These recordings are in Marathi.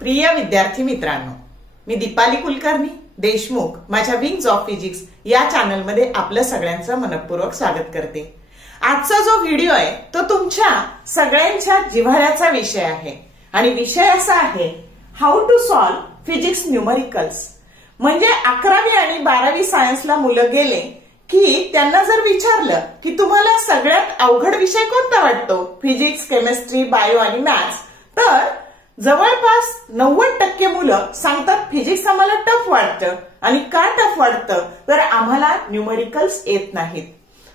प्रिय विद्यार्थी मित्रांनो, मी दीपाली कुलकर्णी देशमुख माझ्या विंग्स ऑफ फिजिक्स या चॅनलमध्ये आपलं सगळ्यांचं मनपूर्वक स्वागत करते। आजचा जो व्हिडिओ आहे तो तुमच्या सगळ्यांच्या जिव्हाळ्याचा विषय आहे आणि विषय असा आहे how to solve physics numericals. म्हणजे 11वी आणि 12वी सायन्सला मुलं गेले की त्यांना जर विचारलं की तुम्हाला सगळ्यात अवघड विषय कोणता वाटतो, फिजिक्स, केमिस्ट्री, बायो आणि मॅथ्स, तर जवळपास 90% मुलं सांगतात फिजिक्स आम्हाला टफ वाटतं। आणि का टफ वाटतं तर आम्हाला न्यूमरिकल्स येत नाहीत।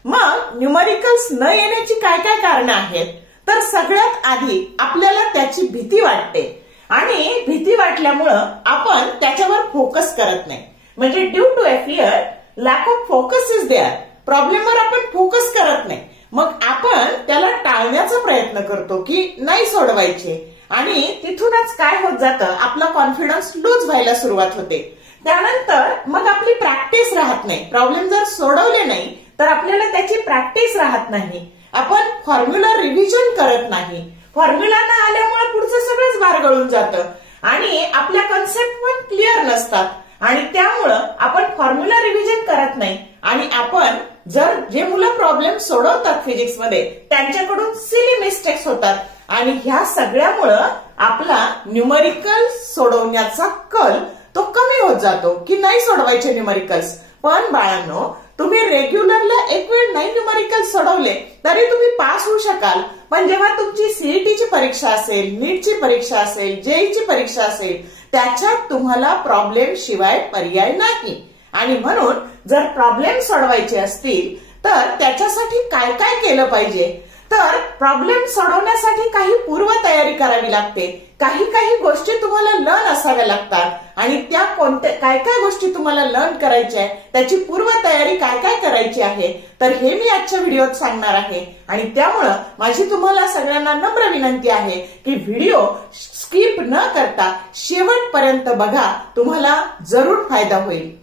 मग न्यूमरिकल्स न येण्याची काय काय कारणं आहेत, तर सगळ्यात आधी आपल्याला त्याची भीती वाटते आणि भीती वाटल्यामुळं आपण त्याच्यावर फोकस करत नाही। म्हणजे due to a fear lack of focus is there, प्रॉब्लेमवर आपण फोकस करत नाही। मग आपण त्याला टाळण्याचा प्रयत्न करतो की नाही सोडवायचे आणि तिथूनच काय होत जातं, आपला कॉन्फिडन्स लूज व्हायला सुरुवात होते। त्यानंतर मग आपली प्रॅक्टिस राहत नाही। प्रॉब्लेम जर सोडवले नाही तर आपल्याला त्याची प्रॅक्टिस राहत नाही। आपण फॉर्म्युला रिव्हिजन करत नाही। फॉर्म्युला न आल्यामुळे पुढचं सगळंच बारगळून जातं आणि आपल्या कन्सेप्ट पण क्लिअर नसतात आणि त्यामुळं आपण फॉर्म्युला रिव्हिजन करत नाही। आणि आपण जर जे मुलं प्रॉब्लेम सोडवतात फिजिक्स मध्ये त्यांच्याकडून सिली मिस्टेक्स होतात आणि ह्या सगळ्यामुळं आपला न्यूमरिकल सोडवण्याचा कल तो कमी होत जातो की नाही सोडवायचे न्यूमरिकल्स। पण बाळांनो, तुम्ही रेग्युलरला एक वेळ नाही न्यूमरिकल सोडवले तरी तुम्ही पास होऊ शकाल। पण जेव्हा तुमची सीईटीची परीक्षा असेल, नीटची परीक्षा असेल, जेईची परीक्षा असेल, त्याच्यात तुम्हाला प्रॉब्लेम शिवाय पर्याय नाही। आणि म्हणून जर प्रॉब्लेम सोडवायचे असतील तर त्याच्यासाठी काय काय केलं पाहिजे, तर प्रॉब्लेम सोडवण्यासाठी काही पूर्वतयारी करावी लागते। काही काही गोष्टी तुम्हाला लर्न असाव्या लागतात आणि त्या कोणत्या काय काय गोष्टी तुम्हाला लर्न करायच्या आहे, त्याची पूर्वतयारी काय काय करायची आहे, तर हे मी आजच्या व्हिडिओत सांगणार आहे। आणि त्यामुळं माझी तुम्हाला सगळ्यांना नम्र विनंती आहे की व्हिडिओ स्किप न करता शेवटपर्यंत बघा, तुम्हाला जरूर फायदा होईल।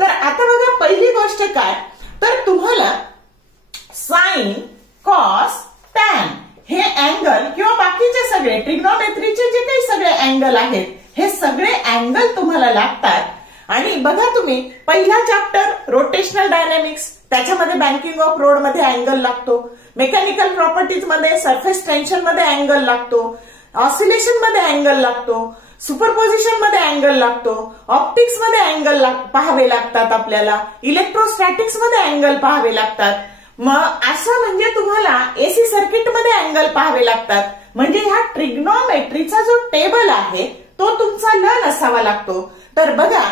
तर आता बघा, पहिली गोष्ट काय, तर तुम्हाला साइन, कॉस, टॅन हे अँगल किंवा बाकीचे सगळे ट्रिग्नोमेट्रीचे जे काही सगळे अँगल आहेत हे सगळे अँगल तुम्हाला लागतात। आणि बघा, तुम्ही पहिला चॅप्टर रोटेशनल डायनॅमिक्स, त्याच्यामध्ये बँकिंग ऑफ रोड मध्ये अँगल लागतो, मेकॅनिकल प्रॉपर्टीज मध्ये सरफेस टेन्शन मध्ये अँगल लागतो, ऑसिलेशन मध्ये अँगल लागतो, सुपरपोजिशन मध्ये अँगल लागतो, ऑप्टिक्स मध्ये अँगल पाहावे लागतात, आपल्याला इलेक्ट्रोस्टॅटिक्स मध्ये अँगल पाहावे लागतात। मग असं म्हणजे तुम्हाला एसी सर्किट मध्ये अँगल पाहावे लागतात। म्हणजे ह्या ट्रिग्नोमेट्रीचा जो टेबल आहे तो तुमचा लर्न असावा लागतो। तर बघा,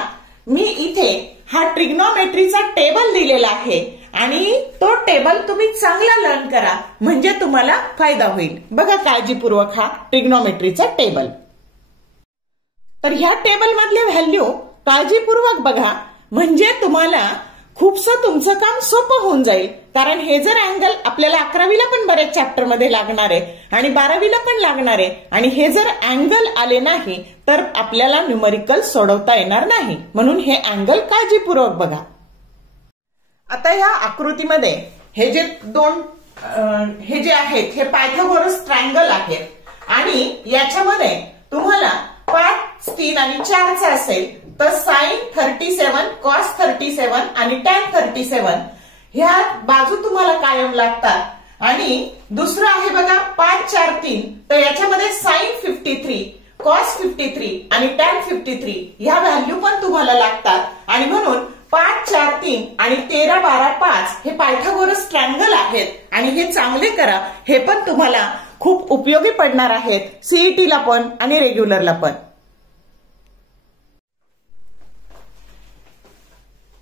मी इथे हा ट्रिग्नोमेट्रीचा टेबल दिलेला आहे आणि तो टेबल तुम्ही चांगला लर्न करा म्हणजे तुम्हाला फायदा होईल। बघा काळजीपूर्वक हा ट्रिग्नोमेट्रीचा टेबल। तर ह्या टेबल मधले व्हॅल्यू काळजीपूर्वक बघा म्हणजे तुम्हाला खूपसं तुमचं काम सोपं होऊन जाईल। कारण हे जर अँगल आपल्याला 11वीला पण बरेच चॅप्टर मध्ये लागणार आहे आणि 12वीला पण लागणार आहे आणि हे जर अँगल आले नाही तर आपल्याला न्यूमरिकल सोडवता येणार नाही। म्हणून हे अँगल काळजीपूर्वक बघा। आता या आकृतीमध्ये हे जे दोन हे जे आहेत हे पायथागोरस ट्रायंगल आहेत आणि याच्यामध्ये तुम्हाला 5, 3 आणि 4 असेल तर साइन 37, कॉस 37 आणि टॅन 37 ह्या बाजू तुम्हाला कायम लागतात। आणि दुसरं आहे बघा 5, 4, 3, तर याच्यामध्ये साइन 53, कॉस 53 आणि टॅन 53 ह्या व्हॅल्यू पण तुम्हाला लागतात। आणि म्हणून 5, 4, 3 आणि 13, 12, 5 हे पायथागोरस ट्रायंगल आहेत आणि हे चांगले करा। हे पण तुम्हाला खूप उपयोगी पडणार आहेत सीईटीला पण आणि रेग्युलरला पण।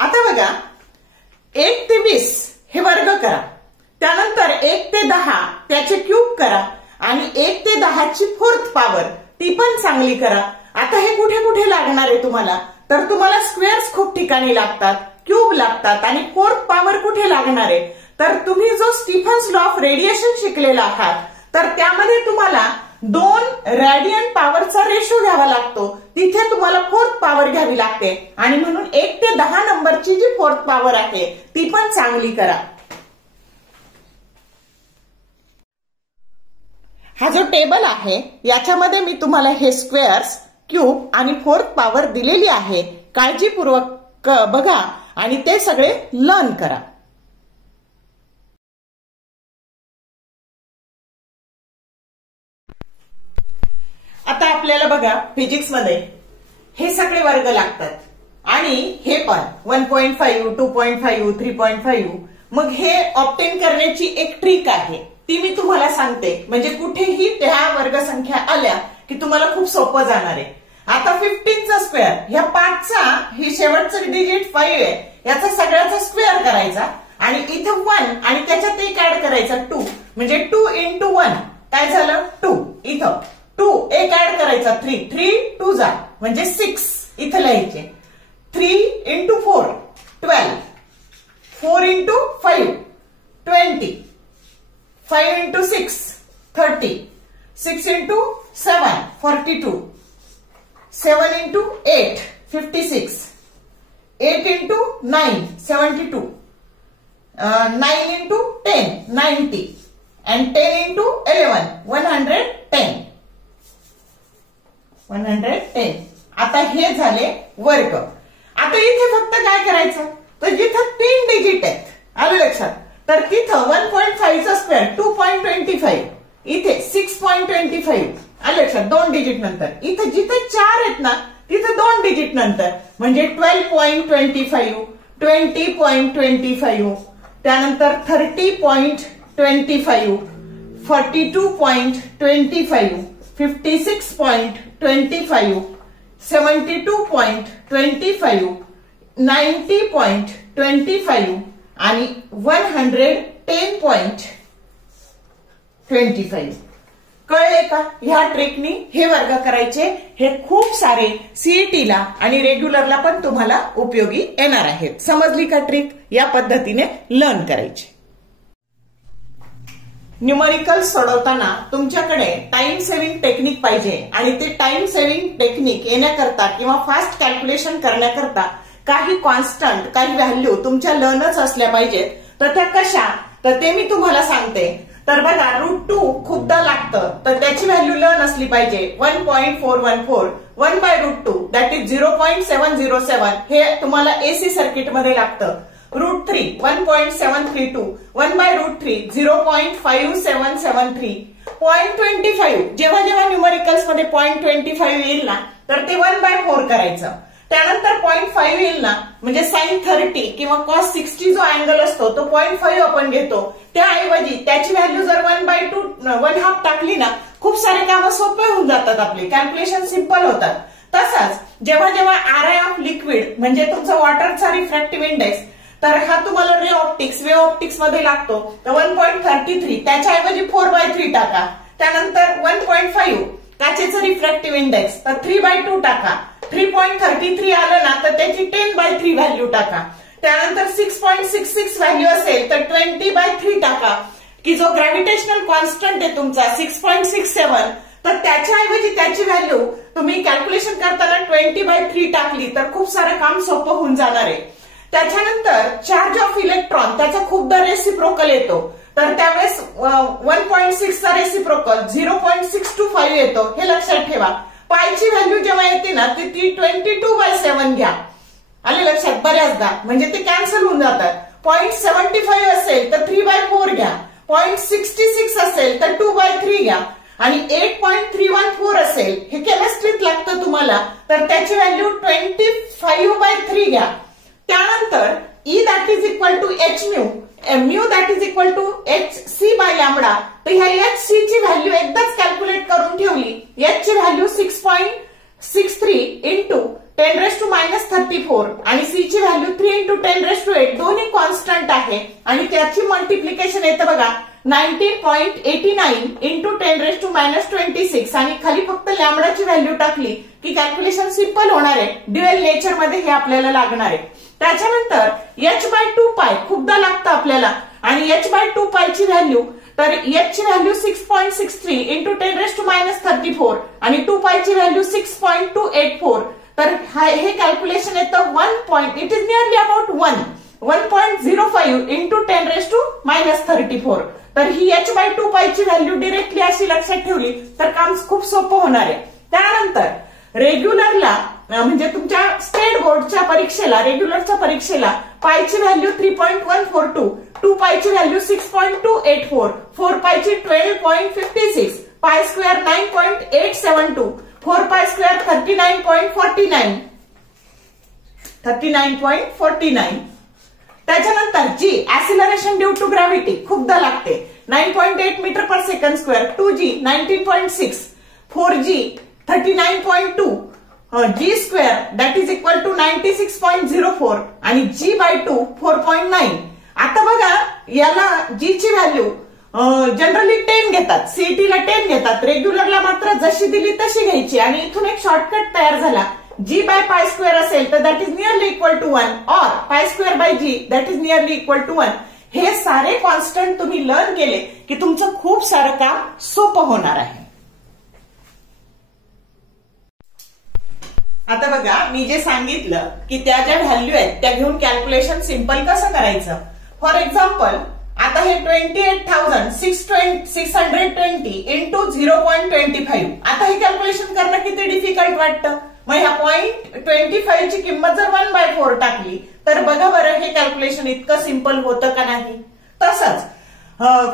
आता बघा, 1 ते 20 हे वर्ग करा, त्यानंतर 1 ते 10 त्याचे क्यूब करा आणि 1 ते 10 ची 4th पॉवर ती पण चांगली करा। आता हे कुठे कुठे लागणार आहे तुम्हाला, तर तुम्हाला स्क्वेअर्स खूप ठिकाणी लागतात, क्यूब लागतात आणि 4th पॉवर कुठे लागणार आहे, तर तुम्ही जो स्टीफन्स लॉ ऑफ रेडिएशन शिकलेला आहात तर त्यामध्ये तुम्हाला 2 रेडियंट पॉवरचा रेशो घ्यावा लागतो, तिथे तुम्हाला 4th पॉवर घ्यावी लागते आणि म्हणून 1 ते 10 नंबरची जी 4th पॉवर आहे ती पण चांगली करा। हा जो टेबल आहे याच्यामध्ये मी तुम्हाला हे स्क्वेअर्स क्यूब आणि 4th पॉवर दिलेली आहे. काळजीपूर्वक बघा आणि ते सगळे लर्न करा. आता आपल्याला बघा फिजिक्स मध्ये हे सगळे वर्ग लागतात आणि हे पण 1.5, 2.5, 3.5. मग हे ऑब्टेन करण्याची एक ट्रिक आहे, ती मी तुम्हाला सांगते. म्हणजे कुठेही त्या वर्गसंख्या आल्या की तुम्हाला खूप सोपं जाणार आहे. आता 15चा स्क्वेअर, ह्या 5चा ही शेवटचं डिजिट 5 आहे, याचा सगळ्याचा स्क्वेअर करायचा आणि इथं 1 आणि त्याच्यात एक ऍड करायचा 2. म्हणजे 2 into 1 काय झालं 2. इथं 2 एक ऍड करायचा 3, 3 2 जा म्हणजे 6. इथं लिहायचे 3 into 4 12, 4 into 5 20, 5 into 6 30, 6 into 7 42, 7 into 8 56, 8 into 9 72, 9 into 10 90 and 10 into 11 110. 110. आता हे झाले वर्ग. आता इथे फक्त काय करायचं, तर जिथं 3 डिजिट आहेत आलं लक्षात, तर तिथं 1.5 चा स्क्वेअर 2.25, इथे 6.25 आलं लक्षात 2 डिजिट नंतर. इथं जिथे 4 आहेत ना तिथं 2 डिजिट नंतर म्हणजे 12.25, 20.25, त्यानंतर 30.25, 42.25, 56.25, 72.25, 90.25 आणि 110.25. कळले का? ह्या ट्रिकनी हे वर्ग करायचे. हे खूप सारे सीईटीला आणि रेग्युलरला पण तुम्हाला उपयोगी येणार आहेत. समजली का ट्रिक? या पद्धतीने लर्न करायची. न्यूमरिकल सोडवताना तुमच्याकडे टाइम सेव्हिंग टेक्निक पाहिजे आणि ते टाइम सेव्हिंग टेक्निक येण्याकरता किंवा फास्ट कॅल्क्युलेशन करण्याकरता काही कॉन्स्टंट, काही व्हॅल्यू तुमच्या लर्नच असल्या पाहिजेत. तर त्या कशा, तर ते मी तुम्हाला सांगते. तर बघा √2 खूपदा लागतं, तर त्याची व्हॅल्यू लर्न असली पाहिजे 1.414. 1/√2 दॅट इज 0.707. हे तुम्हाला एसी सर्किट मध्ये लागतं. √3 1.732. 1/√3 0.5773. 0.25 जेव्हा जेव्हा न्यूमरिकल्स मध्ये 0.25 येईल ना तर ते 1/4 करायचं. त्यानंतर 0.5 येईल ना म्हणजे sin 30 किंवा cos 60 जो अँगल असतो तो 0.5 आपण घेतो. त्याऐवजी त्याची व्हॅल्यू जर 1/2 1/2 टाकली ना खूप सारे कामं सोपे होऊन जातात, आपले कॅल्क्युलेशन सिंपल होतात. तसाच जेव्हा जेव्हा RI ऑफ लिक्विड म्हणजे तुमचा वॉटरचा रिफ्रॅक्टिव्ह इंडेक्स, तर हा तुम्हाला रे ऑप्टिक्स, वेव्ह ऑप्टिक्स मध्ये लागतो. तर 1.33 त्याच्याऐवजी 4/3 टाका. त्यानंतर 1.5 काचेचं रिफ्रॅक्टिव्ह इंडेक्स, तर 3/2 टाका. 3.33 आलं ना तर त्याची 10/3 व्हॅल्यू टाका. त्यानंतर 6.66 व्हॅल्यू असेल तर 20/3 टाका. की जो ग्रॅव्हिटेशनल कॉन्स्टंट आहे तुमचा 6.67, तर त्याच्याऐवजी त्याची व्हॅल्यू तुम्ही कॅल्क्युलेशन करताना 20/3 टाकली तर खूप सारं काम सोपं होऊन जाणार आहे. त्याच्यानंतर चार्ज ऑफ इलेक्ट्रॉन त्याचा खूपदा रेसिप्रोकल येतो, तर त्यावेळेस 1.6 चा रेसिप्रोकल 0.625 येतो. हे लक्षात ठेवा. पायची व्हॅल्यू जेव्हा येते ना ती 22/7 घ्या. आले लक्षात? बऱ्याचदा म्हणजे ते कॅन्सल होऊन जातात. 0.75 असेल तर 3/4 घ्या. 0.66 असेल तर 2/3 घ्या आणि 8.314 असेल, हे केमिस्ट्रीत लागतं तुम्हाला, तर त्याची व्हॅल्यू 25/3 घ्या. त्यानंतर E that is equal to h mu, mu that is equal to hc/λ. तर ह्या hc ची व्हॅल्यू एकदाच कॅल्क्युलेट करून ठेवली. h ची व्हॅल्यू 6.63 इंटू 10⁻34 आणि c ची व्हॅल्यू 3 इंटू 10⁸. दोन्ही कॉन्स्टंट आहे आणि त्याची मल्टिप्लिकेशन येतं बघा 19.89 इंटू 10⁻26 आणि खाली फक्त लॅम्बडाची व्हॅल्यू टाकली की कॅल्क्युलेशन सिंपल होणार आहे. ड्युअल नेचर मध्ये हे आपल्याला लागणार आहे. त्याच्यानंतर h/2 पाय खूपदा लागतं आपल्याला आणि h/2 पायची व्हॅल्यू, तर h ची व्हॅल्यू 6.63 इंटू 10⁻34 आणि 2 पायची व्हॅल्यू 6.284. तर हे कॅल्क्युलेशन येतं 1. It is nearly about 1.05 into 10⁻34. तर ही h/2 पायची व्हॅल्यू डिरेक्टली अशी लक्षात ठेवली तर काम खूप सोपं होणार आहे. त्यानंतर रेग्युलरला म्हणजे तुमच्या स्टेट बोर्डच्या परीक्षेला रेग्युलरच्या परीक्षेला पायची व्हॅल्यू 3.142, 2 पायची व्हॅल्यू 6.284, 4 पायची 12.56, पाय स्क्वेअर 9.872, 4 पाय स्क्वेअर 39.49. त्याच्यानंतर जी ऍक्सिलरेशन ड्यू टू ग्रॅव्हिटी खूपदा लागते 9.8 metre per second square, 2G 19.6, 4G 39.2, G square that is equal to 96.04 आणि G/2 4.9. आता बघा याला G ची व्हॅल्यू जनरली 10 घेतात, सीईटीला 10 घेतात, रेग्युलरला मात्र जशी दिली तशी घ्यायची आणि इथून एक शॉर्टकट तयार झाला. G by पाय स्क्वेअर असेल तर that is nearly equal to 1 और pi square by G that is nearly equal to 1. हे सारे कॉन्स्टंट तुम्ही लर्न केले की तुमचं खूप सारं काम सोपं होणार आहे. आता बघा मी जे सांगितलं की त्या ज्या व्हॅल्यू आहेत त्या घेऊन कॅल्क्युलेशन सिंपल कसं करायचं. फॉर एक्झाम्पल आता हे 28,620 इंटू 0.25. आता हे कॅल्क्युलेशन करणं किती डिफिकल्ट वाटतं. मग ह्या 0.25 ची किंमत जर 1/4 टाकली तर बघा बरं हे कॅल्क्युलेशन इतकं सिंपल होतं का नाही. तसंच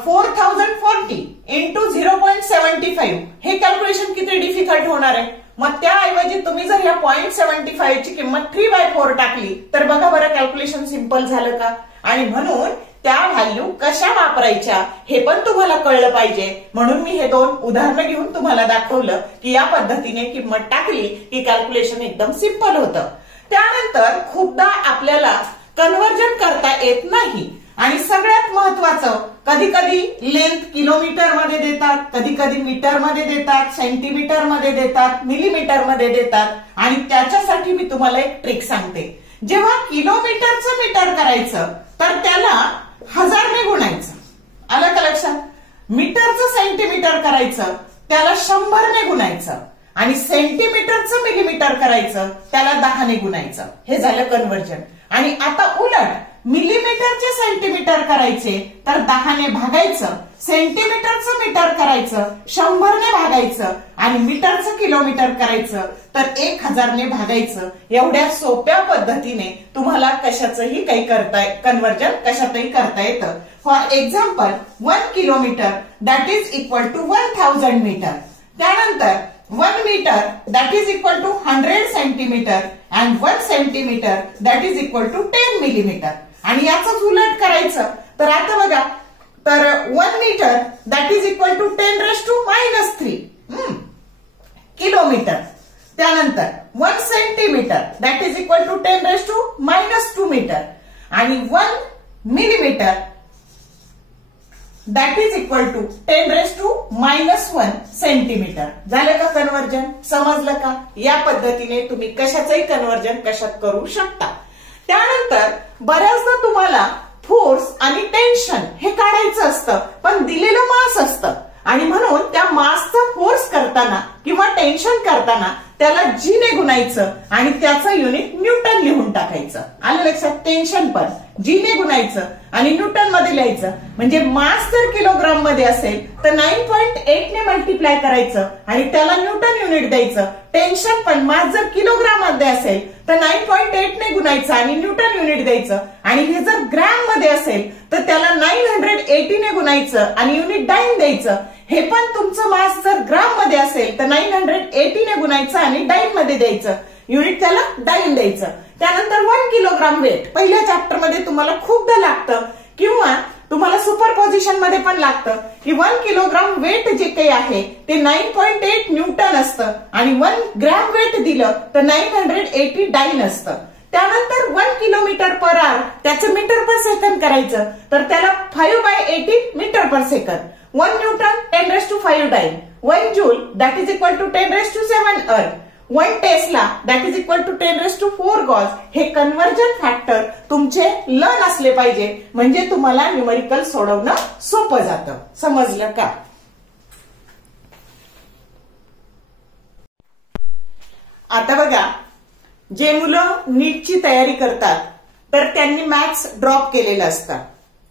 4040 इंटू 0.75 हे कॅल्क्युलेशन किती डिफिकल्ट होणार आहे. मग त्याऐवजी तुम्ही जर ह्या 0.75 ची किंमत 3/4 टाकली तर बघा बरं कॅल्क्युलेशन सिंपल झालं का. आणि म्हणून त्या व्हॅल्यू कशा वापरायच्या हे पण तुम्हाला कळलं पाहिजे, म्हणून मी हे 2 उदाहरणं घेऊन तुम्हाला दाखवलं की या पद्धतीने किंमत टाकली की कॅल्क्युलेशन एकदम सिंपल होतं. त्यानंतर खूपदा आपल्याला कन्व्हर्जन करता येत नाही आणि सगळ्यात महत्वाचं कधी कधी लेंथ किलोमीटर मध्ये देतात, कधी कधी मीटर मध्ये देतात, सेंटीमीटर मध्ये देतात, मिलीमीटर मध्ये देतात. आणि त्याच्यासाठी मी तुम्हाला एक ट्रिक सांगते. जेव्हा किलोमीटरचं मीटर करायचं तर त्याला 1000 ने गुणायचं, आलं का लक्षात. मीटरचं सेंटीमीटर करायचं त्याला 100 ने गुणायचं आणि सेंटीमीटरचं मिलीमीटर करायचं त्याला 10 ने गुणायचं. हे झालं कन्व्हर्जन. आणि आता उलट मिलीमीटरचे सेंटीमीटर करायचे तर 10 ने भागायचं, सेंटीमीटरचं मीटर करायचं 100 ने भागायचं आणि मीटरचं किलोमीटर करायचं तर 1000 ने भागायचं. एवढ्या सोप्या पद्धतीने तुम्हाला कशाचंही काही कन्व्हर्जन कशातही करता येतं. For example 1 kilometre that is equal to 1000 metre. त्यानंतर 1 metre that is equal to 100 centimetre and 1 centimetre that is equal to 10 millimetre. आणि याच उलट करायचं तर आता बघा तर 1 metre that is equal to 10⁻³ kilometre. त्यानंतर 1 centimetre that is equal to 10⁻² metre आणि 1 millimetre that is equal to 10⁻⁻1 centimetre. झालं का कन्व्हर्जन. समजलं का. या पद्धतीने तुम्ही कशाचंही कन्व्हर्जन कशात करू शकता. त्यानंतर बऱ्याचदा तुम्हाला फोर्स आणि टेन्शन हे काढायचं असतं पण दिलेलं मास असतं आणि म्हणून त्या मासचा फोर्स करताना किंवा टेन्शन करताना त्याला G ने गुणायचं आणि त्याचं युनिट न्यूटन लिहून टाकायचं. आलं लक्षात. टेन्शन पण G ने गुणायचं आणि न्यूटन मध्ये लिहायचं. म्हणजे मास जर किलोग्राम मध्ये असेल तर 9.8 ने मल्टिप्लाय करायचं आणि त्याला न्यूटन युनिट द्यायचं. टेन्शन पण मास जर किलोग्राम मध्ये असेल तर 9.8 ने गुणायचं आणि न्यूटन युनिट द्यायचं. आणि हे जर ग्रॅम मध्ये असेल तर त्याला 980 ने गुणायचं आणि युनिट डाइन द्यायचं. हे पण तुमचं मास जर ग्राम मध्ये असेल तर 980 ने गुणायचं आणि डाइन मध्ये द्यायचं. युनिट त्याला डाइन द्यायचं. त्यानंतर 1 किलोग्राम वेट पहिल्या चॅप्टर मध्ये तुम्हाला खूपदा लागतं किंवा तुम्हाला सुपरपोजिशन मध्ये पण लागतं की 1 किलोग्राम वेट जे काही आहे ते 9.8 न्यूटन असतं आणि 1 ग्रॅम वेट दिलं तर 980 डाइन असतं. त्यानंतर 1 किलोमीटर पर आवर त्याचं मीटर पर सेकंड करायचं तर त्याला 5/80 metre per second. 1 newton 10⁵ dyne. 1 joule that is equal to 10⁷ अर्थ. 1 tesla that is equal to 10⁴ gauss. हे कन्व्हर्जन फॅक्टर तुमचे लर्न असले पाहिजे म्हणजे तुम्हाला न्यूमरिकल सोडवणं सोपं जातं. समजलं का. आता बघा जे मुलं नीटची तयारी करतात तर त्यांनी मॅथ्स ड्रॉप केलेलं असतं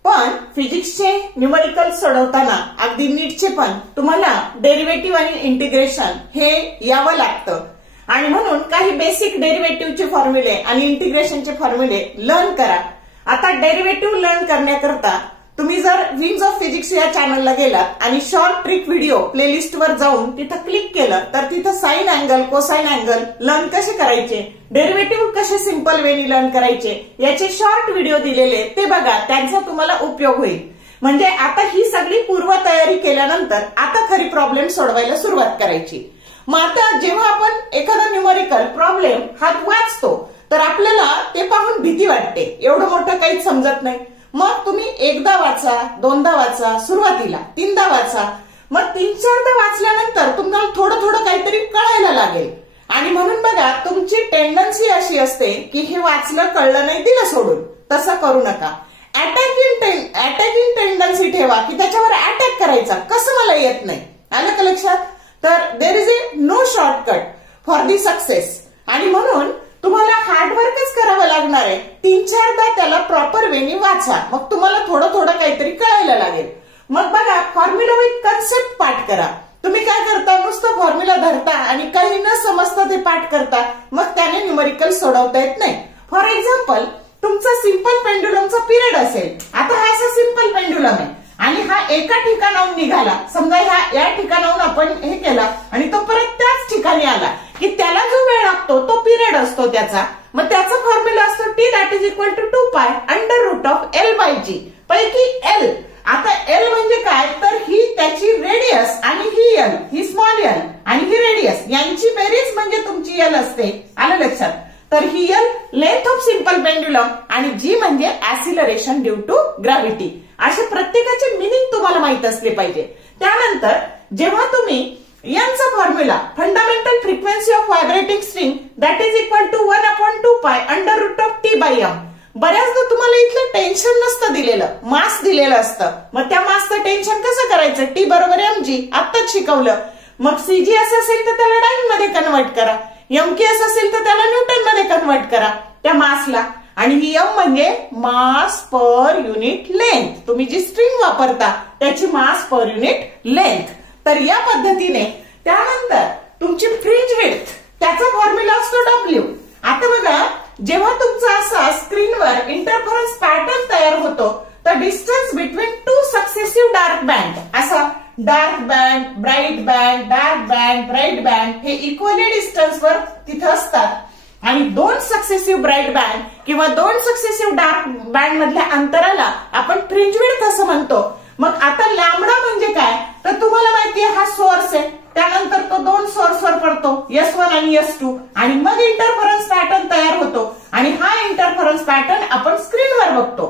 पण फिजिक्सचे न्यूमरिकल सोडवताना अगदी नीटचे पण तुम्हाला डेरिव्हेटिव्ह आणि इंटिग्रेशन हे यावं लागतं. आणि म्हणून काही बेसिक डेरिव्हेटिव्हचे फॉर्म्युले आणि इंटिग्रेशनचे फॉर्म्युले लर्न करा. आता डेरिव्हेटिव्ह लर्न करण्याकरता तुम्ही जर विंग्स ऑफ फिजिक्स या चॅनलला गेलात आणि शॉर्ट ट्रिक व्हिडिओ प्लेलिस्टवर जाऊन तिथं क्लिक केलं तर तिथं sine angle, cosine angle learn कसे करायचे, डेरिव्हेटिव्ह कसे सिंपल वेनी लर्न करायचे याचे शॉर्ट व्हिडिओ दिलेले ते बघा, त्यांचा तुम्हाला उपयोग होईल. म्हणजे आता ही सगळी पूर्वतयारी केल्यानंतर आता खरी प्रॉब्लेम सोडवायला सुरुवात करायची. मग आता जेव्हा आपण एखादा न्यूमरिकल प्रॉब्लेम हात वाचतो तर आपल्याला ते पाहून भीती वाटते, एवढं मोठं काहीच समजत नाही. मग तुम्ही एकदा वाचा, दोनदा वाचा, सुरुवातीला तीनदा वाचा, मग 3-4दा वाचल्यानंतर तुम्हाला थोडं थोडं काहीतरी कळायला लागेल. आणि म्हणून बघा तुमची टेंडन्सी अशी असते की हे वाचलं कळलं नाही दिलं सोडून, तसं करू नका. अटॅकिंग टेंडन्सी ठेवा की त्याच्यावर अटॅक करायचा, कसं मला येत नाही, आलं का लक्षात. तर there is no shortcut for the success. आणि म्हणून तुम्हाला हार्डवर्कच करावं लागणार आहे. 3-4दा त्याला प्रॉपर वेनी वाचा, मग तुम्हाला थोडं थोडं काहीतरी कळायला लागेल. मग बघा फॉर्म्युला विथ कन्सेप्ट पाठ करा. तुम्ही काय करता, नुसतं फॉर्म्युला धरता आणि काही न समजता ते पाठ करता, मग त्याने न्यूमरिकल सोडवता येत नाही. फॉर एक्झाम्पल तुमचा सिंपल पेंड्युलमचा पिरियड असेल. आता हा असा सिंपल पेंड्युलम आहे आणि हा एका ठिकाणाहून निघाला, समजा या ठिकाणाहून आपण हे केला आणि तो परत त्याच ठिकाणी आला की त्याला जो वेळ लागतो तो पिरियड असतो त्याचा. मग त्याचा फॉर्म्युला असतो t that is equal to 2π √L by G पैकी L. आता L म्हणजे काय, तर ही त्याची रेडियस आणि ही L, ही स्मॉल L आणि ही रेडियस यांची बेरीज म्हणजे तुमची L असते, आलं लक्षात. तर ही L length of simple pendulum आणि G म्हणजे ऍसिलरेशन ड्यू टू ग्रॅव्हिटी. असे प्रत्येकाचे मिनिंग तुम्हाला माहित असले पाहिजे. त्यानंतर जेव्हा तुम्ही यांचा formula fundamental frequency of vibrating string that is equal to 1/2π √T/m. बऱ्याचदा तुम्हाला इथलं टेन्शन नसतं दिलेलं, मास दिलेलं असतं. मग त्या मासचं टेन्शन कसं करायचं, T बरोबर mg आत्ताच शिकवलं. मग CG असं असेल तर त्याला डाईन मध्ये कन्वर्ट करा, MKS असेल तर त्याला न्यूटन मध्ये कन्वर्ट करा त्या मासला. आणि ही M म्हणजे मास पर युनिट लेंथ, तुम्ही जी स्ट्रिंग वापरता त्याची मास पर युनिट लेंथ. तर या पद्धतीने त्यानंतर तुमची फ्रिंज विड्थ त्याचा फॉर्म्युला असतो W. आता बघा जेव्हा तुमचा असा स्क्रीनवर इंटरफरन्स पॅटर्न तयार होतो तर distance between 2 successive dark band, असा dark band, bright band, dark band, bright band हे इक्वली डिस्टन्सवर तिथं असतात. आणि 2 सक्सेसिव्ह ब्राईट बँड किंवा 2 सक्सेसिव्ह डार्क बँड मधल्या अंतराला आपण फ्रिंज विड्थ असं म्हणतो. मग आता लॅम्बडा म्हणजे काय, तर तुम्हाला माहितीये हा सोर्स आहे, त्यानंतर तो 2 सोर्सवर पडतो S1 आणि S2 आणि मग इंटरफरन्स पॅटर्न तयार होतो आणि हा इंटरफरन्स पॅटर्न आपण स्क्रीनवर बघतो.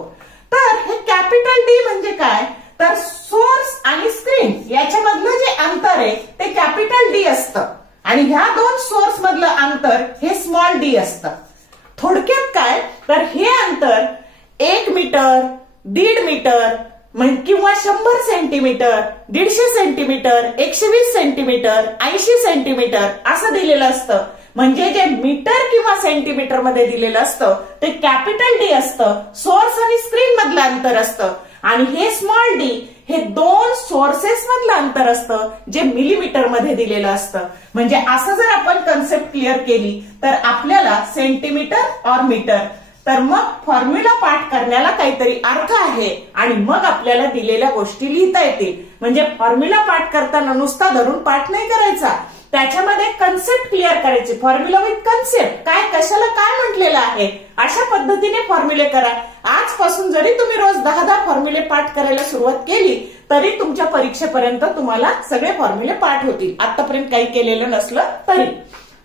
तर हे कॅपिटल D म्हणजे काय, तर सोर्स आणि स्क्रीन याच्यामधलं जे अंतर आहे ते कॅपिटल D असतं आणि ह्या 2 सोर्स मधलं अंतर हे स्मॉल d असतं. थोडक्यात काय, तर हे अंतर 1 मीटर, 1.5 मीटर किंवा 100 सेंटीमीटर, 150 सेंटीमीटर, 120 सेंटीमीटर, 80 सेंटीमीटर असं दिलेलं असतं. म्हणजे जे मीटर किंवा सेंटीमीटर मध्ये दिलेलं असतं ते कॅपिटल D असतं, सोर्स आणि स्क्रीन मधलं अंतर असतं. आणि हे स्मॉल d हे 2 सोर्सेस मधलं अंतर असतं जे मिलीमीटर मध्ये दिलेलं असतं. म्हणजे असं जर आपण कन्सेप्ट क्लिअर केली तर आपल्याला सेंटीमीटर और मीटर, तर मग फॉर्म्युला पाठ करण्याला काहीतरी अर्थ आहे आणि मग आपल्याला दिलेल्या गोष्टी लिहिता येतील. म्हणजे फॉर्म्युला पाठ करताना नुसता धरून पाठ नाही करायचा, त्याच्यामध्ये कन्सेप्ट क्लिअर करायची. फॉर्म्युला विथ कन्सेप्ट, काय कशाला काय म्हटलेलं आहे अशा पद्धतीने फॉर्म्युले करा. आजपासून जरी तुम्ही रोज 10-10 फॉर्म्युले पाठ करायला सुरुवात केली तरी तुमच्या परीक्षेपर्यंत तुम्हाला सगळे फॉर्म्युले पाठ होतील, आतापर्यंत काही केलेलं नसलं तरी.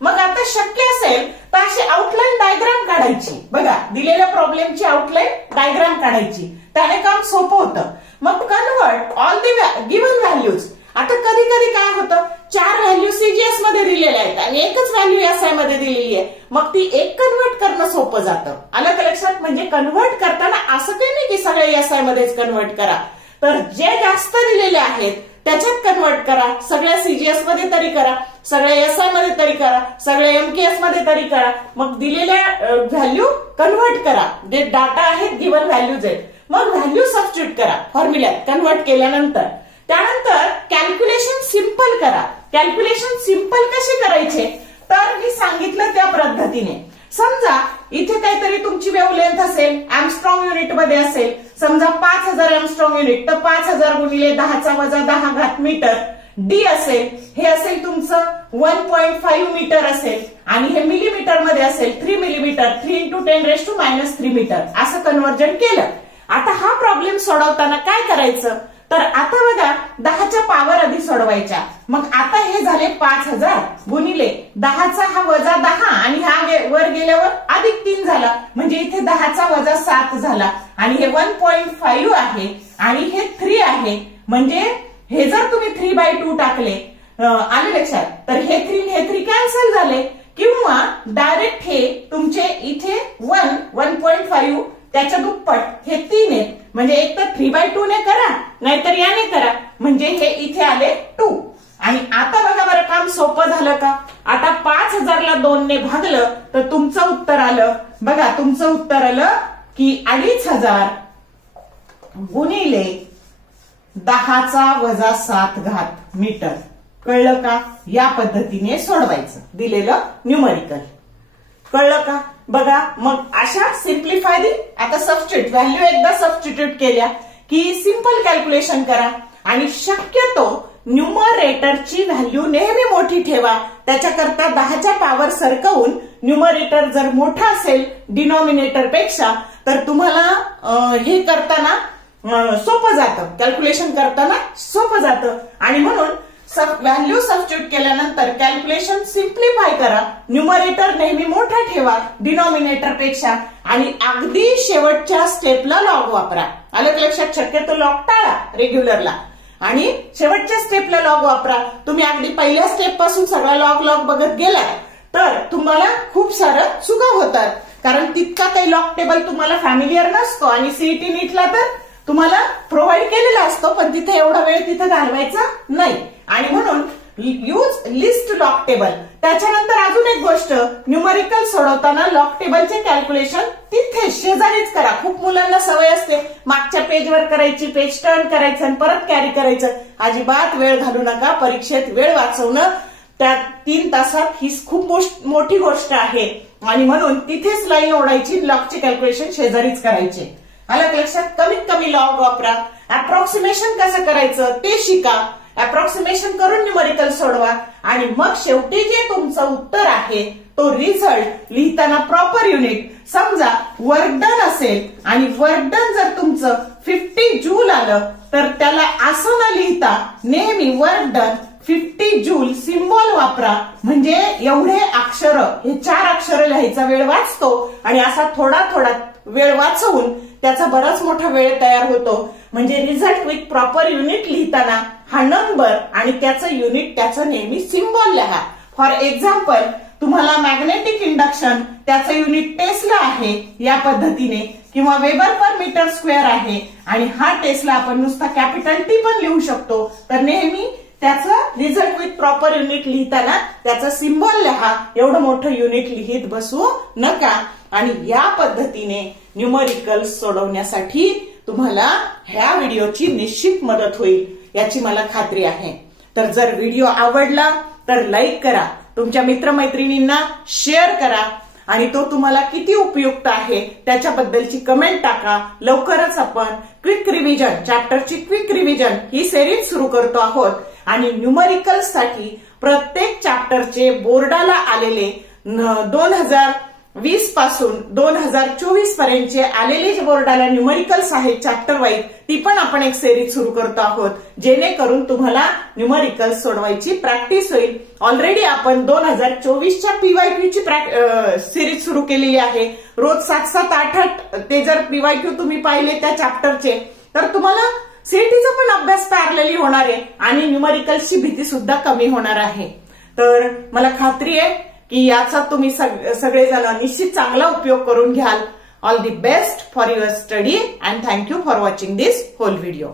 मग आता शक्य असेल तर अशी आउटलाईन डायग्राम काढायची. बघा दिलेल्या प्रॉब्लेमची आउटलाईन डायग्राम काढायची, त्याने काम सोपं होतं. मग convert all the given values. आता कधी कधी काय होतं, 4 व्हॅल्यू CGS मध्ये दिलेल्या आहेत आणि एकच व्हॅल्यू SI मध्ये दिलेली आहे, मग ती एक कन्वर्ट करणं सोपं जातं. आलं का लक्षात. म्हणजे कन्वर्ट करताना असं काही नाही की सगळे SI मध्येच कन्वर्ट करा, तर जे जास्त दिलेले आहेत त्याच्यात कन्वर्ट करा. सगळ्या CGS मध्ये तरी करा, सगळ्या SI मध्ये तरी करा, सगळ्या MKS मध्ये तरी करा. मग दिलेल्या व्हॅल्यू कन्वर्ट करा, जे डाटा आहेत गिव्हन व्हॅल्यूज आहेत, मग व्हॅल्यू सबस्टिट्यूट करा फॉर्म्युल्यात कन्वर्ट केल्यानंतर. त्यानंतर कॅल्क्युलेशन सिंपल करा. कॅल्क्युलेशन सिंपल कसे करायचे, तर मी सांगितलं त्या पद्धतीने. समजा इथे काहीतरी तुमची वेव्हलेंथ असेल, एमस्ट्रॉंग युनिट मध्ये असेल, समजा 5000 एमस्ट्रॉंग युनिट, तर 5000 गुणिले 10⁻10 मीटर डी असेल. हे असेल तुमचं 1.5 मीटर असेल आणि हे मिलीमीटर मध्ये असेल 3 मिलीमीटर, 3 × 10⁻³ मीटर असं कन्व्हर्जन केलं. आता हा प्रॉब्लेम सोडवताना काय करायचं, तर आता बघा 10च्या पॉवर आधी सोडवायच्या. मग आता हे झाले 5000 गुणिले 10चा हा -10 आणि हा वर गेल्यावर +3 झाला, म्हणजे इथे 10चा 7 झाला आणि हे 1.5 आहे आणि हे 3 आहे. म्हणजे हे जर तुम्ही 3/2 टाकले, आले लक्षात, तर हे 3 कॅन्सल झाले. किंवा डायरेक्ट हे तुमचे इथे 1.5 त्याच्या दुप्पट हे 3 आहेत, म्हणजे एक तर 3/2 ने करा नाहीतर याने करा, म्हणजे हे इथे आले 2. आणि आता बघा बरं काम सोपं झालं का. आता 5000 ला 2 ने भागलं तर तुमचं उत्तर आलं, बघा तुमचं उत्तर आलं की 2500 गुणिले 10⁻7 मीटर. कळलं का. या पद्धतीने सोडवायचं दिलेलं न्यूमरिकल. कळलं का. बघा मग अशा सिम्प्लिफाय दी. आता सबस्टिट्यूट व्हॅल्यू एकदा सबस्टिट्यूट केल्या की सिंपल कॅल्क्युलेशन करा आणि शक्यतो न्यूमरेटरची व्हॅल्यू नेहमी मोठी ठेवा. त्याच्याकरता 10च्या पॉवर सरकवून न्यूमरेटर जर मोठा असेल डिनॉमिनेटर पेक्षा तर तुम्हाला हे करताना सोपं जातं, कॅल्क्युलेशन करताना सोपं जातं. आणि म्हणून व्हॅल्यू सबस्टिट्यूट केल्यानंतर कॅल्क्युलेशन सिम्प्लिफाय करा. न्यूमरेटर नेहमी मोठा ठेवा डिनॉमिनेटर पेक्षा आणि अगदी शेवटच्या स्टेपला लॉग वापरा. आलं लक्षात. शक्यतो लॉग टाळा रेग्युलरला आणि शेवटच्या स्टेपला लॉग वापरा. तुम्ही अगदी पहिल्या स्टेप पासून सगळा लॉग बघत गेला तर तुम्हाला खूप सारं चुका होतात, कारण तितका काही लॉग टेबल तुम्हाला फॅमिलियर नसतो आणि सीईटी नीटला तर तुम्हाला प्रोव्हाइड केलेला असतो, पण तिथे एवढा वेळ तिथे घालवायचा नाही. आणि म्हणून यूज लिस्ट लॉग टेबल. त्याच्यानंतर अजून एक गोष्ट, न्यूमरिकल सोडवताना लॉग टेबलचे कॅल्क्युलेशन तिथे शेजारीच करा. खूप मुलांना सवय असते मागच्या पेजवर करायची, पेज टर्न करायचं आणि परत कॅरी करायचं. अजिबात वेळ घालू नका. परीक्षेत वेळ वाचवणं त्या 3 तासात ही खूप मोठी गोष्ट आहे आणि म्हणून तिथेच लाईन ओढायची, लॉगचे कॅल्क्युलेशन शेजारीच करायचे. आलं लक्षात. कमीत कमी लॉग वापरा. अप्रॉक्सिमेशन कसं करायचं ते शिका. अप्रॉक्सिमेशन करून न्यूमरिकल सोडवा आणि मग शेवटी जे तुमचं उत्तर आहे तो रिझल्ट लिहिताना प्रॉपर युनिट. समजा वर्क डन असेल आणि वर्क डन जर तुमचं 50 जूल आलं तर त्याला असं न लिहिता नेहमी वर्क डन 50 जूल सिम्बॉल वापरा. म्हणजे एवढे अक्षर, हे 4 अक्षर लिहायचा वेळ वाचतो आणि असा थोडा वेळ वाचवून त्याचा बराच मोठा वेळ तयार होतो. म्हणजे रिझल्ट विथ प्रॉपर युनिट लिहिताना हा नंबर आणि त्याचं युनिट, त्याचं नेहमी सिम्बॉल लिहा. फॉर एक्झाम्पल तुम्हाला मॅग्नेटिक इंडक्शन त्याचं युनिट टेस्ला आहे या पद्धतीने, किंवा वेबर पर मीटर स्क्वेअर आहे आणि हा टेस्ला आपण नुसता कॅपिटल टी पण लिहू शकतो. तर नेहमी त्याचं रिझल्ट विथ प्रॉपर युनिट लिहिताना त्याचा सिम्बॉल लिहा. एवढं मोठं युनिट लिहित बसू नका. आणि या पद्धतीने न्यूमरिकल सोडवण्यासाठी तुम्हाला ह्या व्हिडिओची निश्चित मदत होईल याची मला खात्री आहे. तर जर व्हिडिओ आवडला तर लाईक करा, तुमच्या मित्रमैत्रिणींना शेअर करा आणि तो तुम्हाला किती उपयुक्त आहे त्याच्याबद्दलची कमेंट टाका. लवकरच आपण क्विक रिव्हिजन, चॅप्टरची क्विक रिव्हिजन ही सिरीज सुरू करतो आहोत आणि न्यूमरिकल साठी प्रत्येक चॅप्टरचे बोर्डाला आलेले 2020 पासून 2024 पर्यंतचे आलेले जे बोर्डाला न्यूमरिकल्स आहेत चॅप्टर वाईज, ती पण आपण एक सिरीज सुरू करतो आहोत जेणेकरून तुम्हाला न्यूमरिकल्स सोडवायची प्रॅक्टिस होईल. ऑलरेडी आपण 2024च्या पीवायक्यू ची सिरीज सुरू केलेली आहे. रोज 7-7, 8-8 ते जर पीवायक्यू तुम्ही पाहिले त्या चॅप्टरचे तर तुम्हाला सीईटीचा पण अभ्यास पॅरलली होणार आहे आणि न्यूमरिकल्सची भीती सुद्धा कमी होणार आहे. तर मला खात्री आहे की याचा तुम्ही सगळेजण निश्चित चांगला उपयोग करून घ्याल. All the best for your study and thank you for watching this whole video.